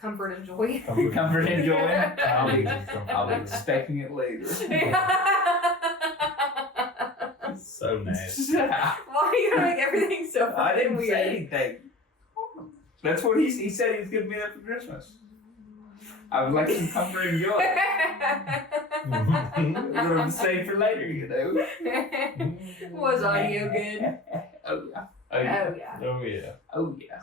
Comfort and joy. Comfort and joy. I'll be Comfort. expecting it later. So nasty. Why are you gonna make everything so I fucking didn't weird? say anything. That's what he said he was going to be there for Christmas. I would like some comfort and joy. A little to save for later, you know. Was audio good? Oh, yeah. Oh yeah. Oh yeah. Oh, yeah.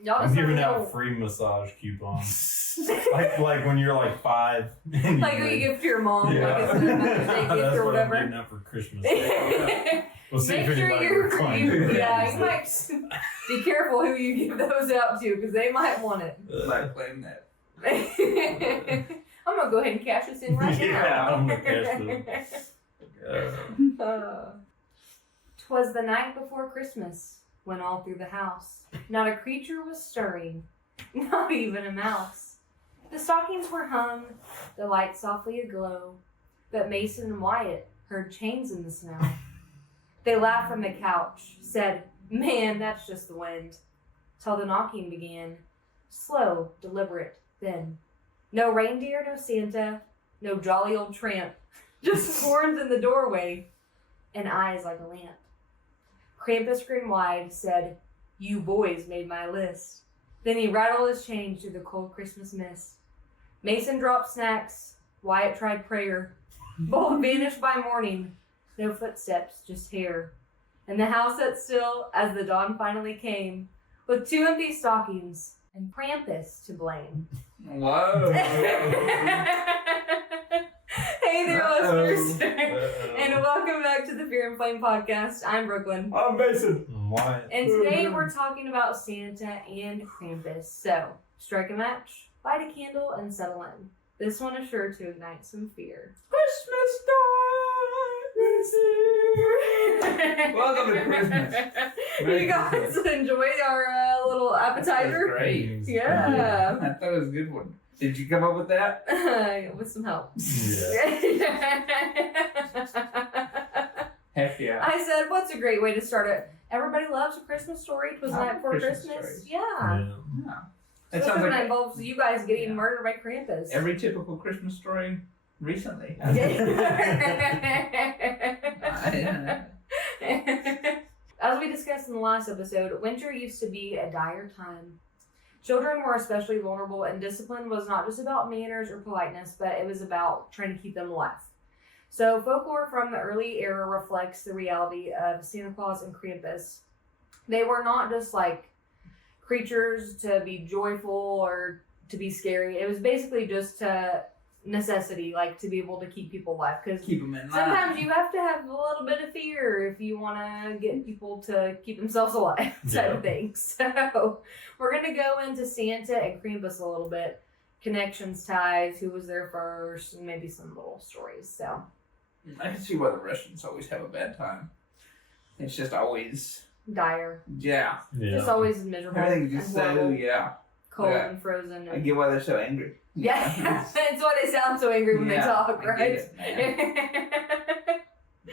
Y'all I'm just giving let me out know. free massage coupons. like when you're like 5. And Like what you give to your mom, Yeah. like it's a Mother's Day gift That's or what I'm whatever. getting out for Christmas. We'll see Make if sure anybody you reclaims you might be careful who you give those out to because they might want it. Like playing that. I'm gonna go ahead and cash this in right Yeah, now. I'm gonna cash this. 'Twas the night before Christmas, when all through the house not a creature was stirring, not even a mouse. The stockings were hung, the lights softly aglow, but Mason and Wyatt heard chains in the snow. They laughed from the couch, said, "Man, that's just the wind," till the knocking began, slow, deliberate, then. No reindeer, no Santa, no jolly old tramp, just horns in the doorway and eyes like a lamp. Krampus grinned wide, said, "You boys made my list." Then he rattled his chain through the cold Christmas mist. Mason dropped snacks, Wyatt tried prayer. Both vanished by morning, no footsteps, just hair. And the house sat still as the dawn finally came, with 2 empty stockings and Krampus to blame. Whoa. Hey there, listeners, Uh-oh. and welcome back to the Fear and Flame podcast. I'm Brooklyn, I'm Mason. Why? and today we're talking about Santa and Krampus. So, strike a match, light a candle, and settle in. This one is sure to ignite some fear. Christmas time. Welcome to Christmas. You guys enjoyed our little appetizer? Great. Yeah. I thought it was a good one. Did you come up with that? With some help. Yeah. Heck yeah. I said, what's a great way to start it? Everybody loves A Christmas Story. It was the night before Christmas Christmas. stories. Yeah. Yeah. Yeah. That Especially sounds when it like involves you guys getting Yeah. murdered by Krampus. every typical Christmas story recently. As we discussed in the last episode, winter used to be a dire time. Children were especially vulnerable, and discipline was not just about manners or politeness, but it was about trying to keep them alive. So folklore from the early era reflects the reality of Santa Claus and Krampus. They were not just like creatures to be joyful or to be scary. It was basically just to necessity, like to be able to keep people alive. Because Keep them in line. sometimes you have to have a little bit of fear if you want to get people to keep themselves alive, type of thing. So we're going to go into Santa and Krampus a little bit. Connections, ties, who was there first, and maybe some little stories. So I can see why the Russians always have a bad time. It's just always, dire. yeah. Just always miserable. Everything's just and so, horrible, yeah. cold Yeah. and frozen. I And... get why they're so angry. Yeah, that's why they sound so angry when they Yeah, talk, I right? get it, man.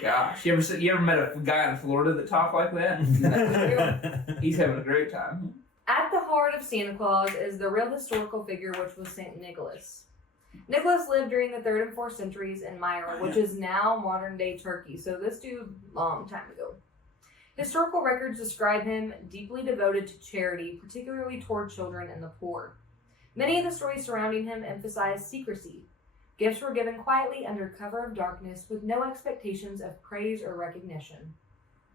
Gosh, you ever met a guy in Florida that talked like that? He's having a great time. At the heart of Santa Claus is the real historical figure, which was St. Nicholas. Nicholas lived during the 3rd and 4th centuries in Myra, which is now modern-day Turkey, so this dude long time ago. Historical records describe him deeply devoted to charity, particularly toward children and the poor. Many of the stories surrounding him emphasize secrecy. Gifts were given quietly under cover of darkness with no expectations of praise or recognition.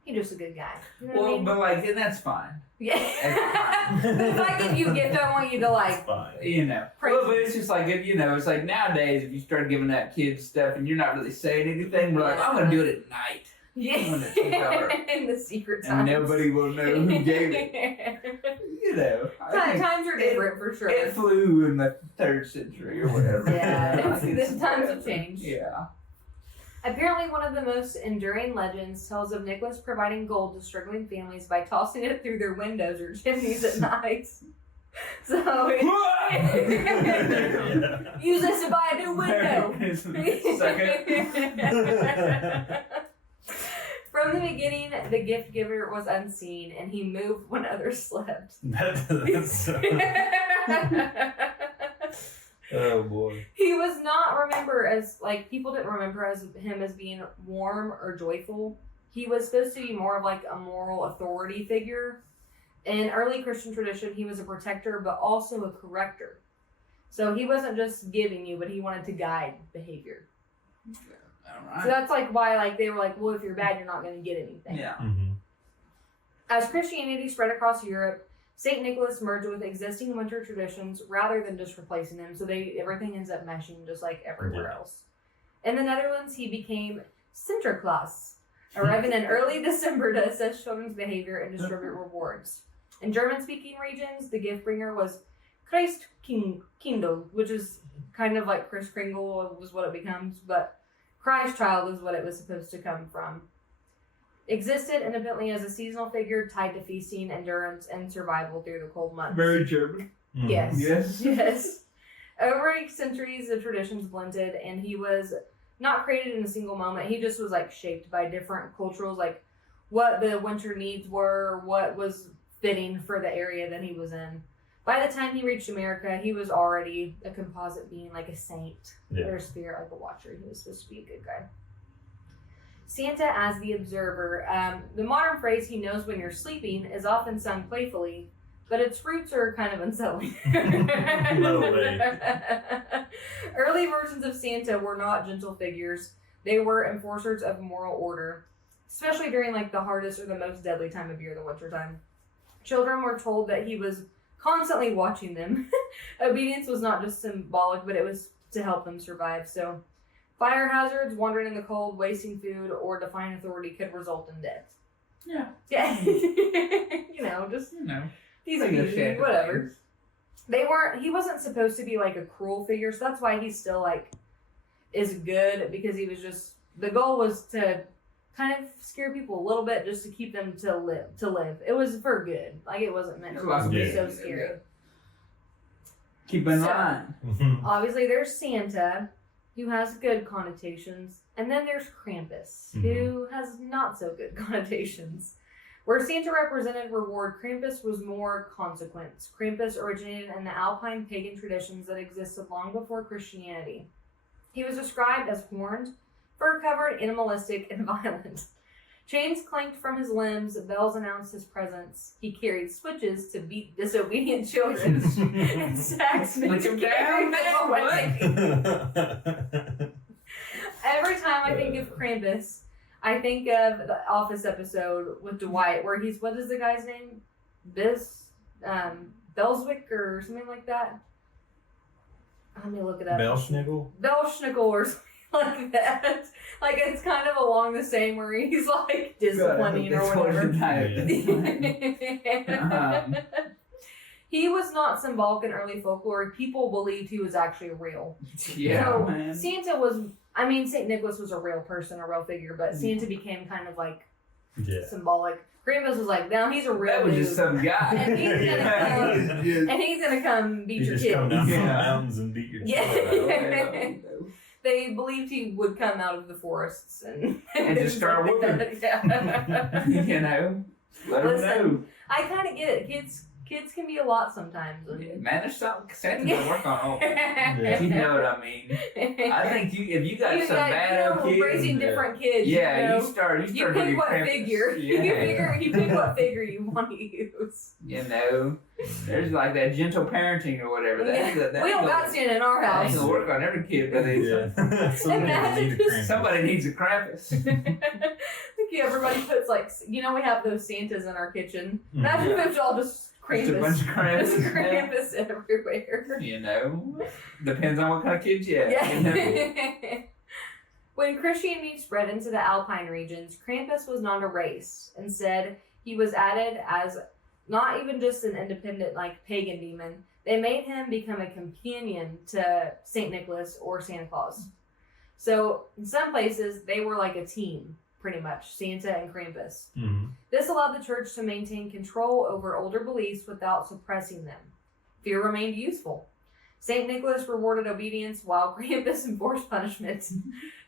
He's just a good guy. You know what I mean? But like, and that's fine. Yeah. If I give you a gift, I want you to like. Fine. You know. Praise Well, but it's just like, it's like nowadays, if you start giving that kid stuff and you're not really saying anything, we're like, I'm going to do it at night. Yeah. In the secret And times. nobody will know who gave it. You know. I think Times are different for sure. it flew in the 3rd century or whatever. Yeah, I think the times have whatever. changed. Yeah. Apparently, one of the most enduring legends tells of Nicholas providing gold to struggling families by tossing it through their windows or chimneys at night. So, use this to buy a new window. Suck it. From the beginning, the gift giver was unseen, and he moved when others slept. Oh boy. He was not remembered as, like, people didn't remember him as being warm or joyful. He was supposed to be more of like a moral authority figure. In early Christian tradition, he was a protector, but also a corrector. So he wasn't just giving you, but he wanted to guide behavior. All So right. that's like why, like, they were like, well, if you're bad, you're not going to get anything. Yeah. Mm-hmm. As Christianity spread across Europe, St. Nicholas merged with existing winter traditions rather than just replacing them. So everything ends up meshing just like everywhere else. In the Netherlands, he became Santa Claus, arriving in early December to assess children's behavior and distribute rewards. In German-speaking regions, the gift bringer was Christkindl, which is kind of like Kris Kringle was what it becomes, but Christ child is what it was supposed to come from. Existed independently as a seasonal figure tied to feasting, endurance, and survival through the cold months. Very German. Mm-hmm. Yes. Yes. Yes. Over centuries, the traditions blended, and he was not created in a single moment. He just was like shaped by different cultures, like what the winter needs were, what was fitting for the area that he was in. By the time he reached America, he was already a composite being, like a saint or a spirit, like a watcher. He was supposed to be a good guy. Santa as the observer. The modern phrase, he knows when you're sleeping, is often sung playfully, but its roots are kind of unsettling. No way. Early versions of Santa were not gentle figures. They were enforcers of moral order, especially during like the hardest or the most deadly time of year, the winter time. Children were told that he was constantly watching them. Obedience was not just symbolic, but it was to help them survive. So fire hazards, wandering in the cold, wasting food, or defying authority could result in death. Yeah. Yeah. Just these Like a bees, shit. whatever. He wasn't supposed to be like a cruel figure, so that's why he still like is good, because he was just, the goal was to kind of scare people a little bit just to keep them to live. It was for good. Like, it wasn't meant to be so scary. Keep in So- line. Mm-hmm. Obviously, there's Santa, who has good connotations, and then there's Krampus, who has not so good connotations. Where Santa represented reward, Krampus was more consequence. Krampus originated in the Alpine pagan traditions that existed long before Christianity. He was described as horned, fur-covered, animalistic, and violent. Chains clanked from his limbs, bells announced his presence. He carried switches to beat disobedient children, and sacks meant to carry them away. Every time I think of Krampus, I think of the Office episode with Dwight, where he's, what is the guy's name? Belswick or something like that? Let me look it up. Belschnickel? Belschnickel or something like that. Like, it's kind of along the same, where he's like disciplining or whatever. He was not symbolic in early folklore. People believed he was actually real. Yeah, So, man. Santa was, I mean, St. Nicholas was a real person, a real figure, but Santa became kind of like symbolic. Krampus was like, no, he's a real That was dude. just some guy. And he's gonna come beat your just come down kids. from the Yeah. mountains and beat your Yeah. They believed he would come out of the forests and just start things like whooping. that. Yeah. Let him know. I kind of get it. Kids can be a lot sometimes. Man, there's something Santa can work on all. Yeah. You know what I mean? I think if you got some bad old kids, raising different kids. yeah, you you start pick doing what Krampus. figure. Yeah. You pick what figure you want to use. You know, there's like that gentle parenting or whatever. That We don't got Santa in our that ain't house. gonna work on every kid, but it's, somebody needs a Krampus. Everybody puts like, we have those Santas in our kitchen. Imagine if it's all just Just a bunch Krampus. of Krampus. Just Krampus everywhere. You know, depends on what kind of kids you have. Yeah. You know? When Christianity spread into the Alpine regions, Krampus was not a race. Instead, he was added as not even just an independent, like, pagan demon. They made him become a companion to St. Nicholas or Santa Claus. So, in some places, they were like a team, pretty much, Santa and Krampus. This allowed the church to maintain control over older beliefs without suppressing them. Fear remained useful. St. Nicholas rewarded obedience while Krampus enforced punishment.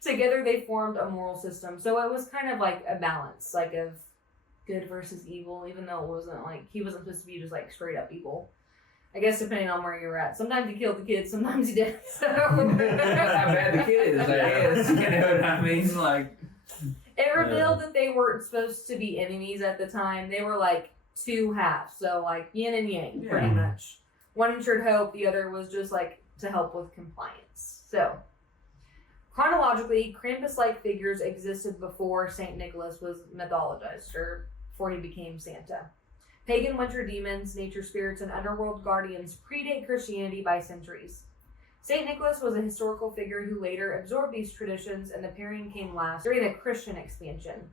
Together they formed a moral system. So it was kind of like a balance, like of good versus evil, even though it wasn't like, he wasn't supposed to be just like straight up evil. I guess depending on where you're at. Sometimes he killed the kids, sometimes he didn't. So. That's how bad the kid is, I guess. You know what I mean? Like, it revealed that they weren't supposed to be enemies at the time. They were like two halves, so like yin and yang, pretty much. One ensured hope, the other was just like to help with compliance. So, chronologically, Krampus-like figures existed before St. Nicholas was mythologized, or before he became Santa. Pagan winter demons, nature spirits, and underworld guardians predate Christianity by centuries. St. Nicholas was a historical figure who later absorbed these traditions, and the pairing came last during the Christian expansion.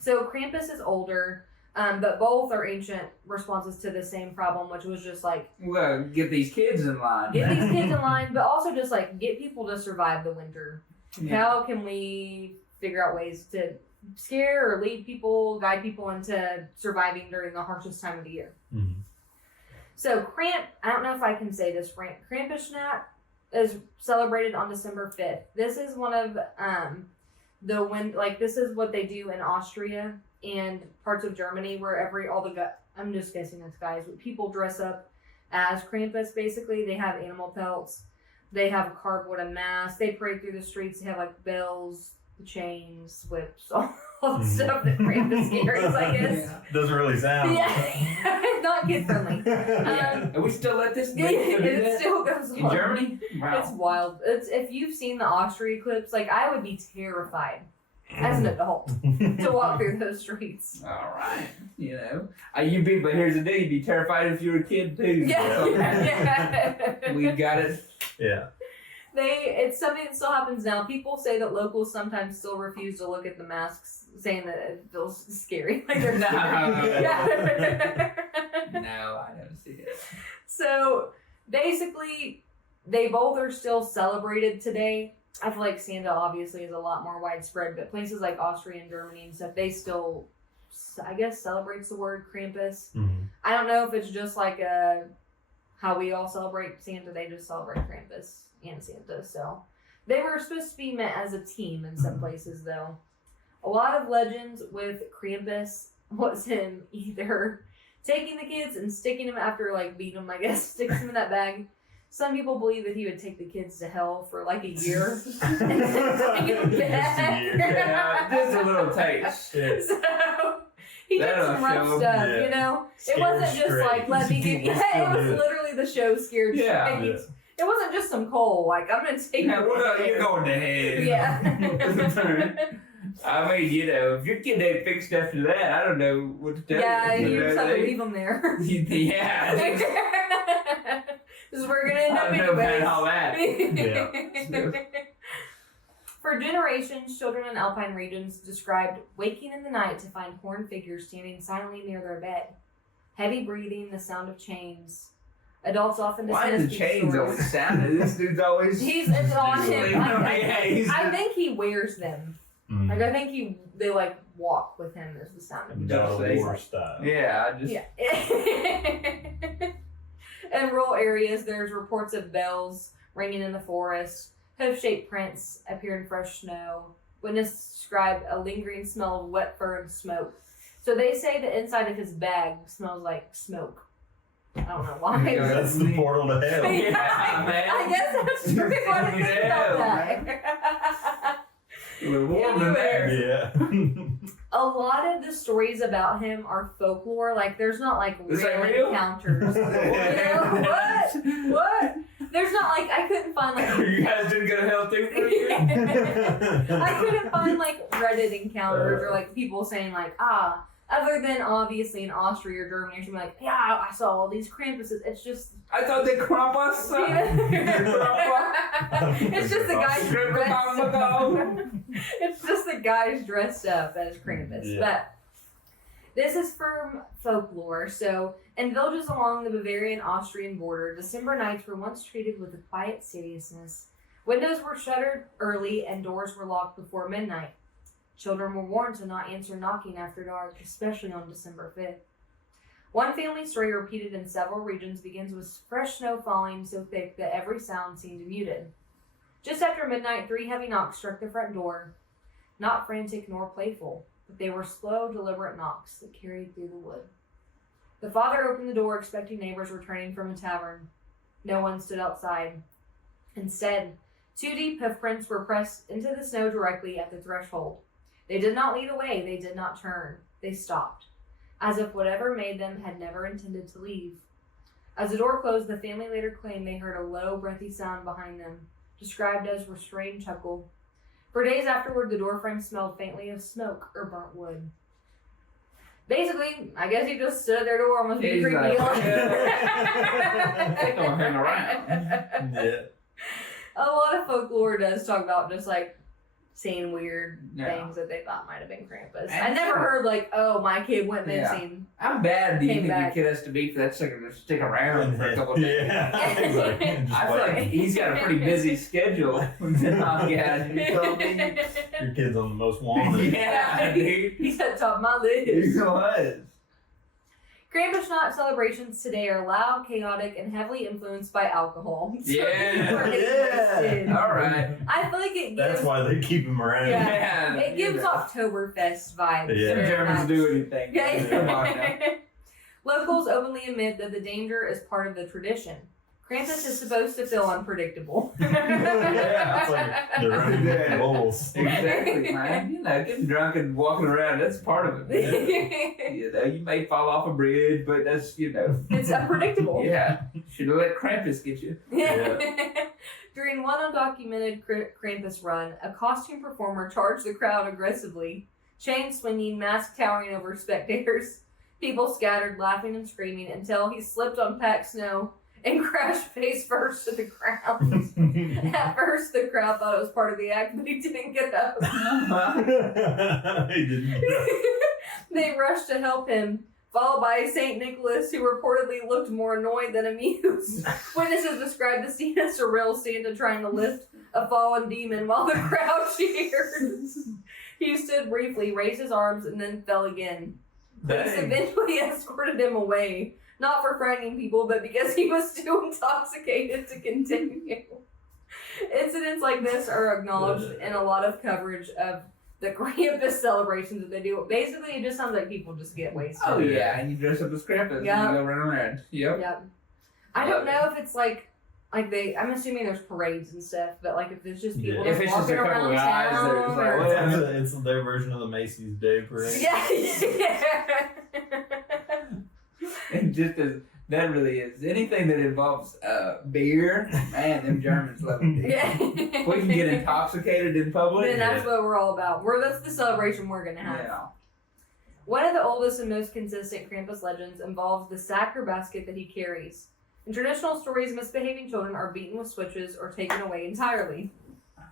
So Krampus is older, but both are ancient responses to the same problem, which was just like... well, get these kids in line. Get these kids in line, but also just like get people to survive the winter. Yeah. How can we figure out ways to scare or lead people, guide people into surviving during the harshest time of the year? Mm-hmm. So I don't know if I can say this, Krampusnacht is celebrated on December 5th. This is one of this is what they do in Austria and parts of Germany where I'm just guessing it's guys, but people dress up as Krampus basically. They have animal pelts. They have a carved wooden mask. They parade through the streets. They have like bells, chains, whips, all the stuff that Krampus carries, I guess. Yeah. Doesn't really sound. Yeah, not kid friendly. And we still let this it still goes on. In Germany? Wow. It's wild. If you've seen the Austria clips, like I would be terrified as an adult to walk through those streets. All right. You know, but here's the deal, you'd be terrified if you were a kid too. Yeah. We got it. Yeah. It's something that still happens now. People say that locals sometimes still refuse to look at the masks, saying that it feels scary. Like they're scary. No, I don't see it. So basically, they both are still celebrated today. I feel like Santa obviously is a lot more widespread, but places like Austria and Germany and stuff, they still, I guess, celebrates the word Krampus. Mm-hmm. I don't know if it's just like how we all celebrate Santa. They just celebrate Krampus and Santa. So they were supposed to be meant as a team in some places, though. A lot of legends with Krampus was him either taking the kids and sticking them after like beating them, I guess, sticks them in that bag. Some people believe that he would take the kids to hell for like a year and then take them back. Yeah, just a little taste. Yeah. So he did some rough stuff, you know? It wasn't just like, let me give you... Yeah, it was literally the show Scared Straight. Yeah. It wasn't just some coal, like, I'm going to take you. You're going to hell. Yeah. I mean, you know, if your kid ain't fixed after that, I don't know what to tell you. Yeah, you just have to leave them there. Yeah. This is where we're going to end up I don't know anyways. about all that. Yeah. For generations, children in alpine regions described waking in the night to find horned figures standing silently near their bed. Heavy breathing, the sound of chains. Adults often Why do the chains always sound? This dude's always... It's on him. I I think he wears them. Mm-hmm. Like, I think they like walk with him as the sound of Dollar War style. Yeah, I just... Yeah. In rural areas, there's reports of bells ringing in the forest. Hoof-shaped prints appear in fresh snow. Witnesses describe a lingering smell of wet fur and smoke. So they say the inside of his bag smells like smoke. I don't know why. That's the portal to hell. Yeah, man. I guess that's true. What do you think about that? We're warm in there. Yeah. A lot of the stories about him are folklore. Like, there's not like Is that real real? encounters. You know? What? There's not like, I couldn't find like. You guys didn't go to hell too for a year? I couldn't find like Reddit encounters or like people saying like, other than obviously in Austria or Germany, or something like, yeah, I saw all these Krampuses. It's just. I thought they Krampus. It's just the guys dressed. It's just the guys dressed up as Krampus. Yeah. But this is from folklore. So, in villages along the Bavarian-Austrian border, December nights were once treated with a quiet seriousness. Windows were shuttered early and doors were locked before midnight. Children were warned to not answer knocking after dark, especially on December 5th. One family story repeated in several regions begins with fresh snow falling so thick that every sound seemed muted. Just after midnight, 3 heavy knocks struck the front door, not frantic nor playful, but they were slow, deliberate knocks that carried through the wood. The father opened the door, expecting neighbors returning from a tavern. No one stood outside. Instead, 2 deep hoof prints were pressed into the snow directly at the threshold. They did not lead away, they did not turn. They stopped, as if whatever made them had never intended to leave. As the door closed, the family later claimed they heard a low, breathy sound behind them, described as a restrained chuckle. For days afterward, the doorframe smelled faintly of smoke or burnt wood. Basically, I guess he just stood at their door almost being creepy. Like, Like, they don't hang around. Yeah. A lot of folklore does talk about just like seeing weird Yeah. things that they thought might have been Krampus. And I never so- heard like, oh, my kid went Yeah. missing. How bad do you Came think back. your kid has to be for that sucker to stick around for a couple of days? Yeah. It's like, just I feel like wait. he's got a pretty busy schedule. Oh, yeah, you told me. Your kid's on the most wanted. Yeah, dude. He's at the top of my list. He was. Krampus night celebrations today are loud, chaotic, and heavily influenced by alcohol. So Yeah. people are getting wasted. All right. I feel like it gives, That's why they keep him around. Yeah. Yeah, it gives you know. Oktoberfest vibes. Yeah. Them very Germans much. do anything. Come on now. Yeah. Locals openly admit that the danger is part of the tradition. Krampus is supposed to feel unpredictable. Yeah, it's like they're running with the bulls. Exactly, man. You know, getting drunk and walking around, that's part of it. Man. You know, you may fall off a bridge, but that's, you know. It's unpredictable. Yeah. Should have let Krampus get you. During one undocumented Krampus run, a costume performer charged the crowd aggressively, chain swinging, mask towering over spectators. People scattered, laughing and screaming, until he slipped on packed snow and crashed face first to the ground. At first, the crowd thought it was part of the act, but he didn't get up. He didn't. They rushed to help him, followed by St. Nicholas, who reportedly looked more annoyed than amused. Witnesses described the scene as surreal, Santa trying to lift a fallen demon while the crowd cheered. He stood briefly, raised his arms, and then fell again. Police Dang. eventually escorted him away, not for frightening people, but because he was too intoxicated to continue. Incidents like this are acknowledged in a lot of coverage of the Krampus celebrations that they do. Basically, it just sounds like people just get wasted. Oh, yeah. And you dress up as Krampus Yeah. and you go run around. Yep. Yep. I don't know if it's like they. I'm assuming there's parades and stuff, but like if it's just people Yeah. just If it's just walking a couple around of guys town, that are just like, or- "What's up?" It's their version of the Macy's Day Parade. yeah. And just as that really is anything that involves beer, man, them Germans love it. Yeah. If we can get intoxicated in public, Then that's what we're all about. That's the celebration we're gonna have. yeah. One of the oldest and most consistent Krampus legends involves the sack or basket that he carries. In traditional stories, misbehaving children are beaten with switches or taken away entirely.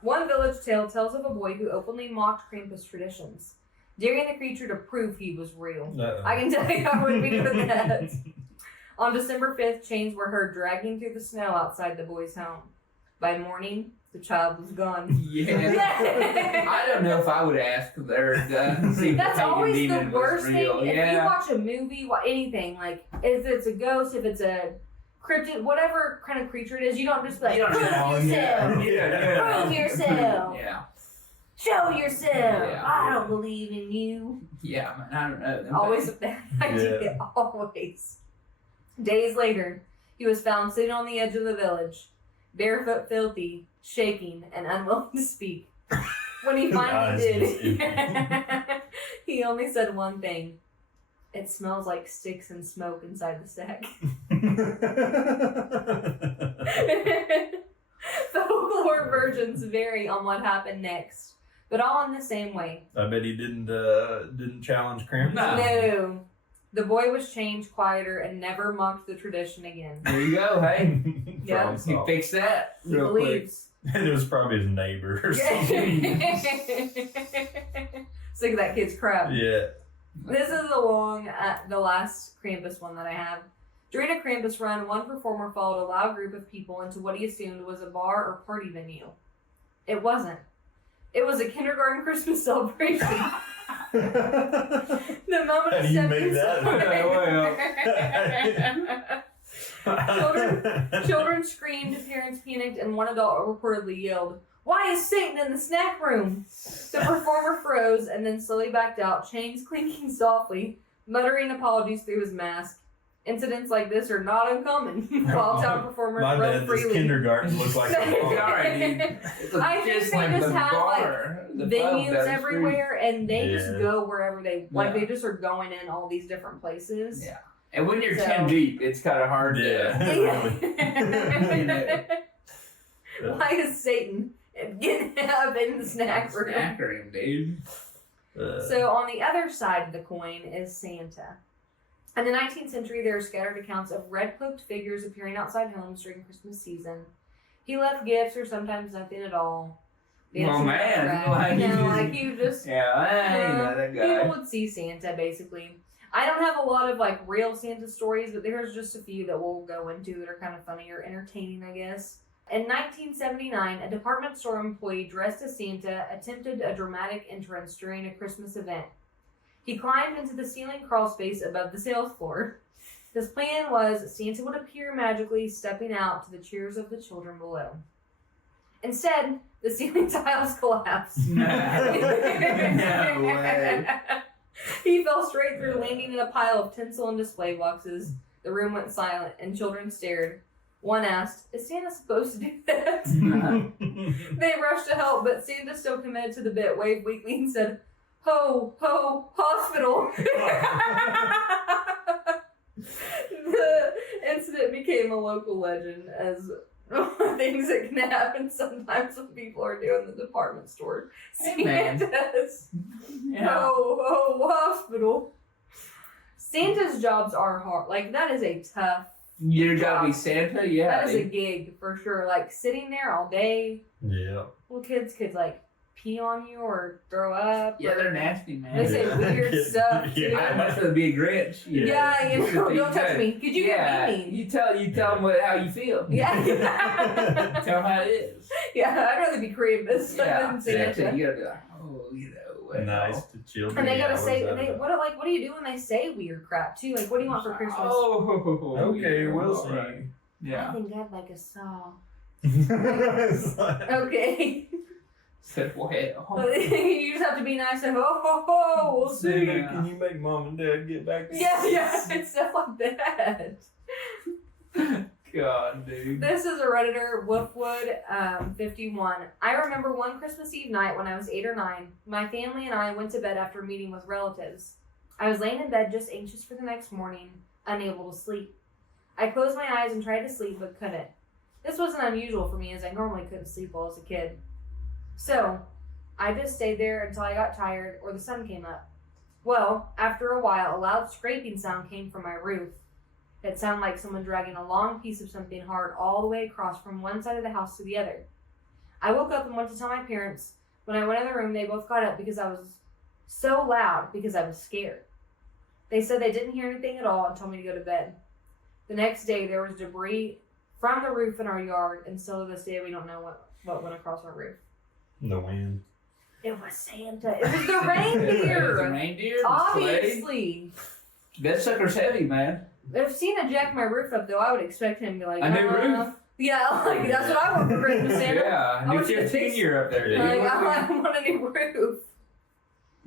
One village tale tells of a boy who openly mocked Krampus traditions, daring the creature to prove he was real. Uh-oh. I can tell you I wouldn't be doing that. On December 5th, chains were heard dragging through the snow outside the boy's home. By morning, the child was gone. Yeah. I don't know if I would ask there to see if That's the pagan always the demon worst was thing. real. If you Yeah. watch a movie, anything, like if it's a ghost, if it's a cryptid, whatever kind of creature it is, you don't just be like, You don't prove just- yourself, Yeah. prove yourself, Yeah. show yourself. Yeah. I don't believe in you. Yeah, man, I don't know. Them Always a things. bad idea. Yeah. Always. Days later, he was found sitting on the edge of the village, barefoot, filthy, shaking, and unwilling to speak. When he His finally eyes did, just he only said one thing. It smells like sticks and smoke inside the sack. Folklore versions vary on what happened next, but all in the same way. I bet he didn't challenge Krampus. No. No. The boy was changed, quieter, and never mocked the tradition again. There you go, hey. Yeah. Problem You solved. fix that He real quick. believes. It was probably his neighbor or something. Sick of that kid's crap. Yeah. This is the last Krampus one that I have. During a Krampus run, one performer followed a loud group of people into what he assumed was a bar or party venue. It wasn't. It was a kindergarten Christmas celebration. The moment How do you stepped make that? inside. Children screamed, parents panicked, and one adult reportedly yelled, "Why is Satan in the snack room?" The performer froze and then slowly backed out, chains clinking softly, muttering apologies through his mask. Incidents like this are not uncommon. While town performers My roam bad, this freely. kindergarten looks like a bar. Sorry, dude. It's I think just they like just the have, bar. The pub Venues down the street. everywhere, and they just Yeah. go wherever they like. Yeah. They just are going in all these different places. Yeah. And when you're So- 10 deep, it's kind of hard Yeah. Why is Satan getting up in the snack room? Snack room, dude. So on the other side of the coin is Santa. In the 19th century, there are scattered accounts of red-cloaked figures appearing outside homes during Christmas season. He left gifts or sometimes nothing at all. Well, man, like you just Yeah, I ain't know that guy. people would see Santa basically. I don't have a lot of like real Santa stories, but there's just a few that we'll go into that are kind of funny or entertaining, I guess. In 1979, a department store employee dressed as Santa attempted a dramatic entrance during a Christmas event. He climbed into the ceiling crawl space above the sales floor. His plan was Santa would appear magically, stepping out to the cheers of the children below. Instead, the ceiling tiles collapsed. No way. He fell straight through, landing in a pile of tinsel and display boxes. The room went silent, and children stared. One asked, "Is Santa supposed to do that?" They rushed to help, but Santa, still committed to the bit, waved weakly and said, "Ho, ho, hospital." The incident became a local legend as things that can happen sometimes when people are doing the department store. Hey, man. Santa's Yeah. ho, hospital. Santa's jobs are hard. Like, that is a tough, You gotta be Santa? Yeah. that is a gig for sure. Like, sitting there all day, Yeah. little kids could, like, pee on you or throw up. Yeah, or they're nasty, man. They say weird stuff, too. Yeah. I'd much rather be a Grinch. Yeah, you know, don't touch good. me. Could you Yeah, get mean? you tell them how you feel. Yeah. Tell them how it is. Yeah, I'd rather be Krampus Yeah, than Santa. Santa. You gotta be like, oh, you know. well. Nice to children. And they gotta Yeah, say, what is that about? what do you do when they say weird crap too? Like, what do you want for Christmas? Oh, Okay, yeah, we'll all see. right. I Yeah. think I'd like a saw. It's like- Okay. Said, well, You just have to be nice and ho ho ho. We'll see. Santa, can you make mom and dad get back to Yeah, it's stuff like that. God, dude. This is a Redditor, Wolfwood 51. I remember one Christmas Eve night when I was 8 or 9. My family and I went to bed after meeting with relatives. I was laying in bed just anxious for the next morning, unable to sleep. I closed my eyes and tried to sleep but couldn't. This wasn't unusual for me as I normally couldn't sleep well as a kid. So, I just stayed there until I got tired or the sun came up. Well, after a while, a loud scraping sound came from my roof. It sounded like someone dragging a long piece of something hard all the way across from one side of the house to the other. I woke up and went to tell my parents. When I went in the room, they both got up because I was so loud because I was scared. They said they didn't hear anything at all and told me to go to bed. The next day, there was debris from the roof in our yard, and still to this day, we don't know what went across our roof. The wind. It was Santa. It was the The reindeer. reindeer? The sleigh? Obviously. That sucker's heavy, man. If Santa jacked my roof up, though, I would expect him to be like, A new roof? Yeah, like, that's what I want for Christmas, Santa. Yeah, I new want you to 15 fix- year up there, dude. Like, I want a new roof.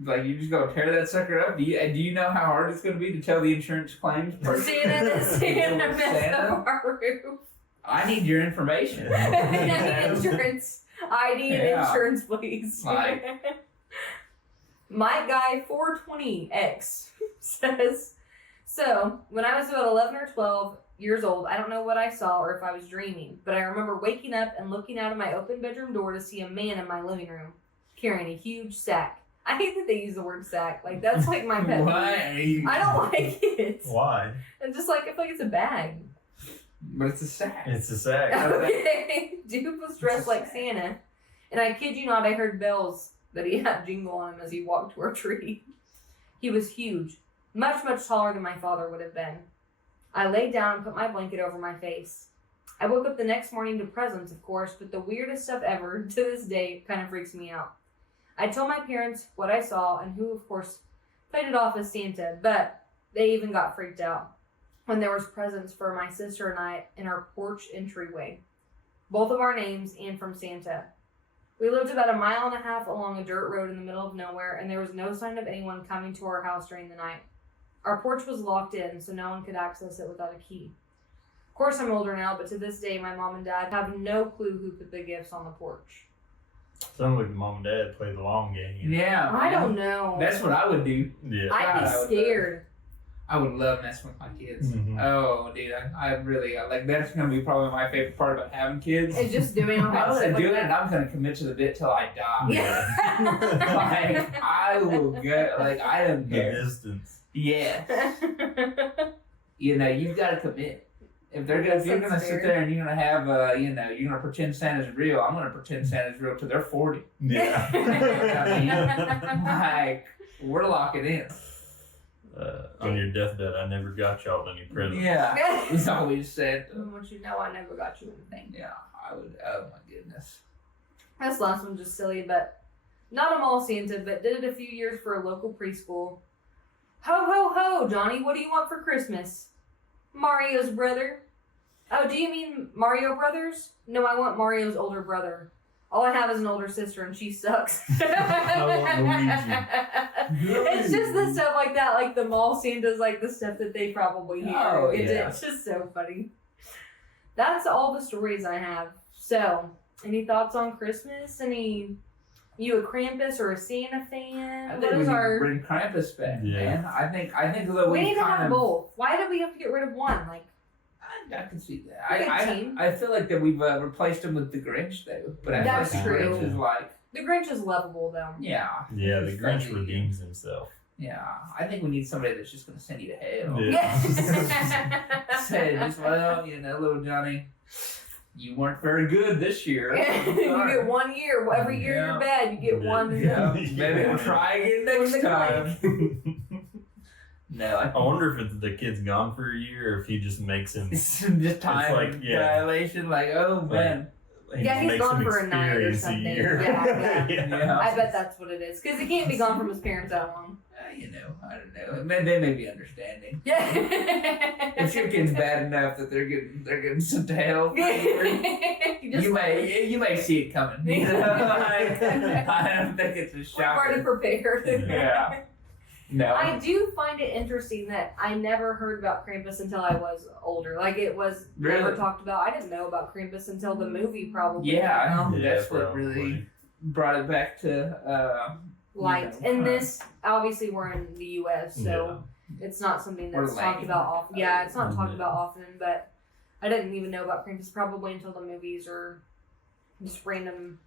Like, you just gonna tear that sucker up? Do you know how hard it's gonna be to tell the insurance claims person? Santa messed Santa? up our roof. I need your information. I need insurance. ID and Yeah. insurance, please. Like- My guy 420X says, so when I was about 11 or 12 years old, I don't know what I saw or if I was dreaming, but I remember waking up and looking out of my open bedroom door to see a man in my living room carrying a huge sack. I hate that they use the word sack. Like, that's like my pet peeve. Why? I don't like it. Why? And just like, I feel like it's a bag. But it's a sack. It's a sack. Okay. Dude was dressed like Santa. And I kid you not, I heard bells that he had jingle on him as he walked to our tree. He was huge. Much, much taller than my father would have been. I laid down and put my blanket over my face. I woke up the next morning to presents, of course, but the weirdest stuff ever, to this day, kind of freaks me out. I told my parents what I saw and who, of course, played it off as Santa, but they even got freaked out when there was presents for my sister and I in our porch entryway. Both of our names and from Santa. We lived about 1.5 miles along a dirt road in the middle of nowhere, and there was no sign of anyone coming to our house during the night. Our porch was locked in, so no one could access it without a key. Of course, I'm older now, but to this day, my mom and dad have no clue who put the gifts on the porch. Sounds like mom and dad play the long game. Yeah. I don't know. That's what I would do. Yeah. I'd be scared. I would love messing with my kids. Mhm. Oh, dude, I really like. That's gonna be probably my favorite part about having kids. And just doing all that I'm stuff gonna do like it, and that. I'm gonna commit to the bit till I die. Yeah. Like I will go. Like I don't The care. distance. Yeah. You know, you've got to commit. If they're gonna, if you're gonna sit there and you're gonna have, you know, you're gonna pretend Santa's real. I'm gonna pretend Santa's real till they're 40. Yeah. Like we're locking in. On your deathbed, I never got y'all any presents. Yeah. We always said. I want you to know I never got you anything. Yeah, I would. Oh my goodness. This last one's just silly, but not a mall Santa, but did it a few years for a local preschool. Ho, ho, ho, Johnny, what do you want for Christmas? Mario's brother. Oh, do you mean Mario Brothers? No, I want Mario's older brother. All I have is an older sister, and she sucks. It's just the stuff like that, like the mall Santas, like the stuff that they probably hear. Oh, yeah. It's just so funny. That's all the stories I have. So, any thoughts on Christmas? You a Krampus or a Santa fan? I What think we is need to our? bring Krampus back, Yeah. man. I think that We we need to have kind of. both. Why did we have to get rid of one? Like, I can see that. Good team. I feel like that we've replaced him with the Grinch though, but I That's feel like the true. Grinch is like, the Grinch is lovable though. yeah, Yeah, the He's Grinch friendly. redeems himself. Yeah, I think we need somebody that's just gonna send you to hell. Yeah. Say just well, you know, little Johnny, you weren't very good this year. You get 1 year. Every year Yeah. you're bad, you get one. Yeah, maybe we'll try again next When the time. No, I wonder if the kid's gone for a year or if he just makes him. it's just time like, yeah. violation. Like, oh man, Yeah, he's makes gone him for a night or experience something. year. Yeah, yeah. I bet that's what it is. Because he can't be gone from his parents that long. You know, I don't know. They may be understanding. Yeah. If your kid's bad enough that they're getting sent to hell, for a year, you may see it coming. You know? Like, I don't think it's a We're already shocker. prepared. Yeah. No. I do find it interesting that I never heard about Krampus until I was older. Like, it was never Really? talked about. I didn't know about Krampus until the movie, probably. Yeah, you know? Yeah, that's what probably. really brought it back to. Light. You know, And this, obviously, we're in the U.S., so it's not something that's Or talked lame. about often. Yeah, it's not talked Yeah. about often, but I didn't even know about Krampus probably until the movies or just random.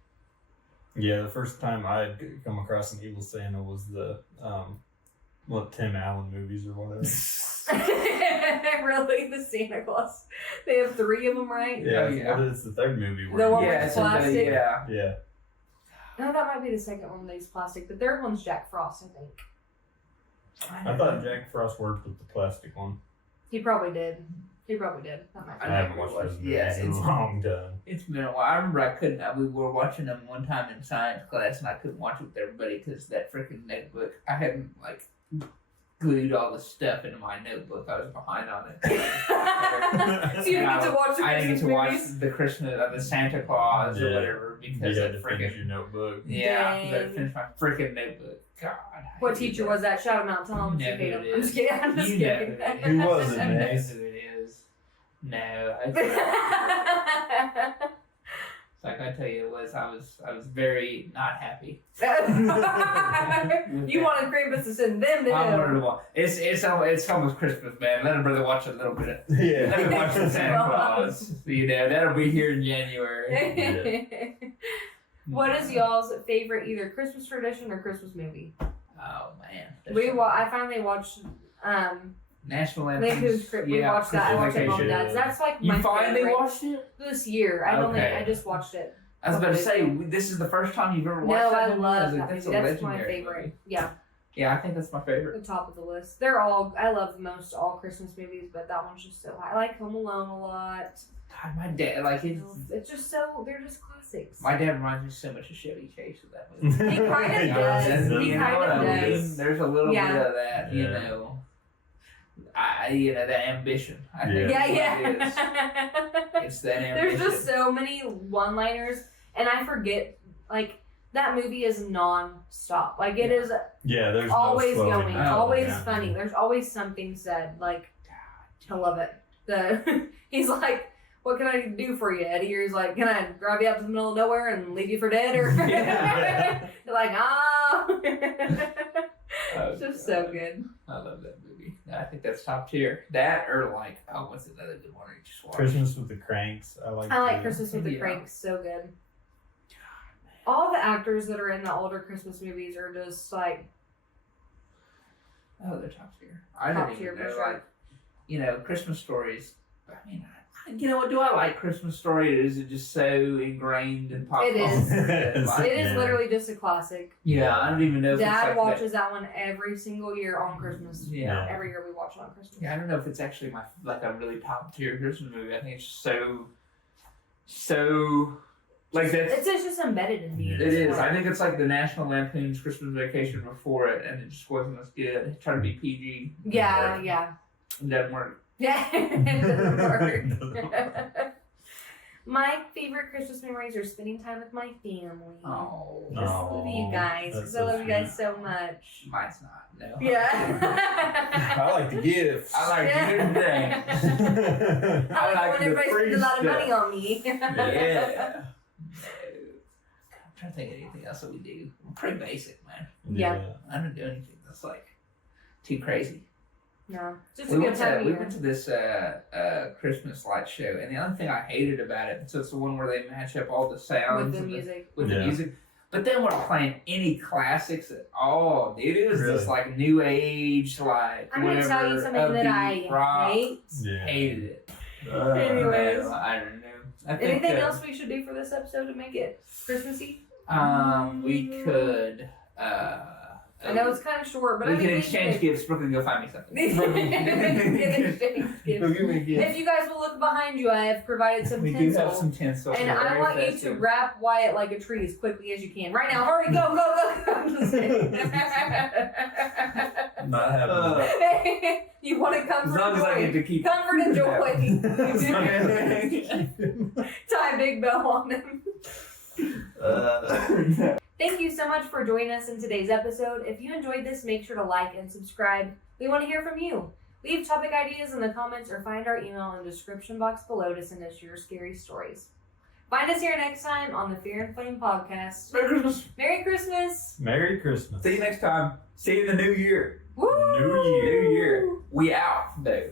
Yeah, the first time I'd come across an evil Santa was the Tim Allen movies or whatever. Really? The Santa Claus. They have 3 of them, right? Yeah, yeah. What is the third movie? The one Yeah, with it's in the- plastic? yeah. Yeah. No, that might be the second one that is plastic. The third one's Jack Frost, I think. I thought Jack Frost worked with the plastic one. He probably did. That might I be. haven't watched those movies Yeah, in a it's- long time. It's been a while. I remember I couldn't. We were watching them one time in science class, and I couldn't watch it with everybody because that freaking notebook. I hadn't like glued all the stuff into my notebook. I was behind on it. So you didn't get to watch the I didn't get Christmas to watch movies? the Christmas, the Santa Claus or Yeah. whatever because You of had to finish freaking your notebook. yeah. Because I Dang. finished my freaking notebook. God. I What hated teacher that. was that? Shout him out. Tell him how much you You know paid who him. it I'm just is. kidding. I'm just You know kidding. who it Who is. was it, I know Mace? who it is. No, it's like I tell you, it was I was very not happy. You wanted Krampus to send them to I wanted him. to watch. It's almost Christmas, man. Let a brother watch a little bit of. Let Yeah. me watch the Santa Claus. You know that'll be here in January. What is y'all's favorite either Christmas tradition or Christmas movie? Oh man. I finally watched National Lampoon's Anthem. Christmas. We watched that. I watched it with Mom and Vacation. Dad's. That's like You my finally favorite watched it? this year. Okay. I just watched it. I was about to say, this is the first time you've ever watched No, that I movie? love was that like, movie. a That's my legendary favorite. movie. Yeah. Yeah, I think that's my favorite. The top of the list. They're all. I love most all Christmas movies, but that one's just so high. I like Home Alone a lot. God, my dad, It's just so. They're just classics. my dad reminds me so much of Chevy Chase with that movie. He kinda He does. does. He You know kinda what I mean? does. There's a little Yeah. bit of that, you Yeah. know. That ambition. I think Yeah, that's what it yeah. is. It's that ambition. There's just so many one-liners, and I forget. Like that movie is non-stop. Like it is Yeah, there's always no slowing going, down. always Yeah. funny. There's always something said. Like I love it. He's like, "What can I do for you, Eddie?" Or he's like, "Can I drive you out to the middle of nowhere and leave you for dead?" Or Yeah. you're like, "Ah." Oh, It's just so good. I love that movie. I think that's top tier. That or like, oh, what's another good one? You just watch? Christmas with the Cranks. I like. I like Christmas with the Yeah. Cranks. So good. All the actors that are in the older Christmas movies are just like Oh, they're top tier. I Top don't tier even for know, sure. like, you know, Christmas stories. I mean, you know what? Do I like Christmas Story? Or is it just so ingrained in pop It is. culture? Like, it is Yeah. literally just a classic. yeah, I don't even know if Dad it's like watches that one every single year on Christmas. Yeah. Every year we watch it on Christmas. Yeah, I don't know if it's actually like a really top tier Christmas movie. I think it's so like that's It's just embedded in me. Yeah. it is. I think it's like the National Lampoon's Christmas Vacation before it, and it just wasn't as good. It tried to be PG. Yeah, yeah. It doesn't work. Yeah, it doesn't work. My favorite Christmas memories are spending time with my family. Oh, Just with you guys, that's because I so love you guys sweet. so much. mine's not. No. Yeah. I like the gifts. I like Yeah. good things. I like when the everybody free spends a lot of stuff. money on me. Yeah. I'm trying to think of anything else that we do. We're pretty basic, man. Yeah. I don't do anything that's like too crazy. No, just We a went good time of to year. this Christmas light show, and the other thing I hated about it, so it's the one where they match up all the sounds With the and music. with the Yeah. music, but they weren't playing any classics at all, dude. It was Really? just like new age, like I'm going to tell you something that I upbeat rock. hate. Yeah. Hated it. Anyways. No, I don't know. I think, Anything else we should do for this episode to make it Christmassy? We could. I know it's kind of short, but we I mean, can exchange could- gifts. Brooklyn, go find me something. We can exchange gifts. Go give me a gift. If you guys will look behind you, I have provided some We do tinsel. have some tinsel. And We're I very want you to festive. wrap Wyatt like a tree as quickly as you can. Right now, hurry, go, go, go. I'm just kidding. Not having. You want to As comfort long and as I get joy. to keep. Comfort and Yeah. joy. Tie a big bow on them. Thank you so much for joining us in today's episode. If you enjoyed this, make sure to like and subscribe. We want to hear from you. Leave topic ideas in the comments or find our email in the description box below to send us your scary stories. Find us here next time on the Fear and Flame podcast. Merry Christmas. Merry Christmas! Merry Christmas. See you next time. See you in the new year. Woo! New year. New year. We out, though.